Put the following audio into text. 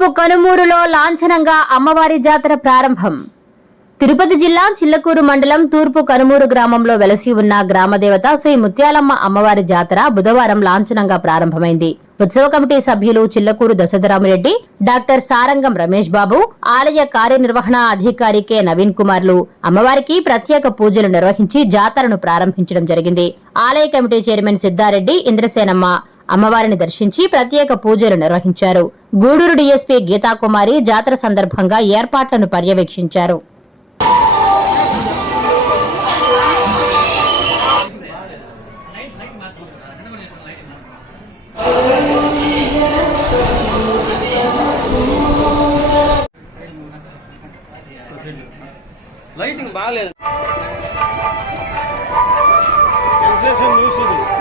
తూర్పు కనుమూరులో లాంఛనంగా అమ్మవారి జాతర ప్రారంభం. తిరుపతి జిల్లా చిల్లకూరు మండలం తూర్పు కనుమూరు గ్రామంలో వెలసి ఉన్న గ్రామదేవత శ్రీ ముత్యాలమ్మ అమ్మవారి జాతర బుధవారం లాంఛనంగా ప్రారంభమైంది. ఉత్సవ కమిటీ సభ్యులు చిల్లకూరు దశరథరామిరెడ్డి, డాక్టర్ సారంగం రమేష్ బాబు, ఆలయ కార్యనిర్వహణ అధికారి కె నవీన్ కుమార్లు అమ్మవారికి ప్రత్యేక పూజలు నిర్వహించి జాతరను ప్రారంభించడం జరిగింది. ఆలయ కమిటీ చైర్మన్ సిద్ధారెడ్డి, ఇంద్రసేనమ్మ అమ్మవారిని దర్శించి ప్రత్యేక పూజలు నిర్వహించారు. గూడూరు డీఎస్పీ గీతాకుమారి జాతర సందర్భంగా ఏర్పాట్లను పర్యవేక్షించారు. లైటింగ్ బాగాలేదు. న్యూస్ ఇది.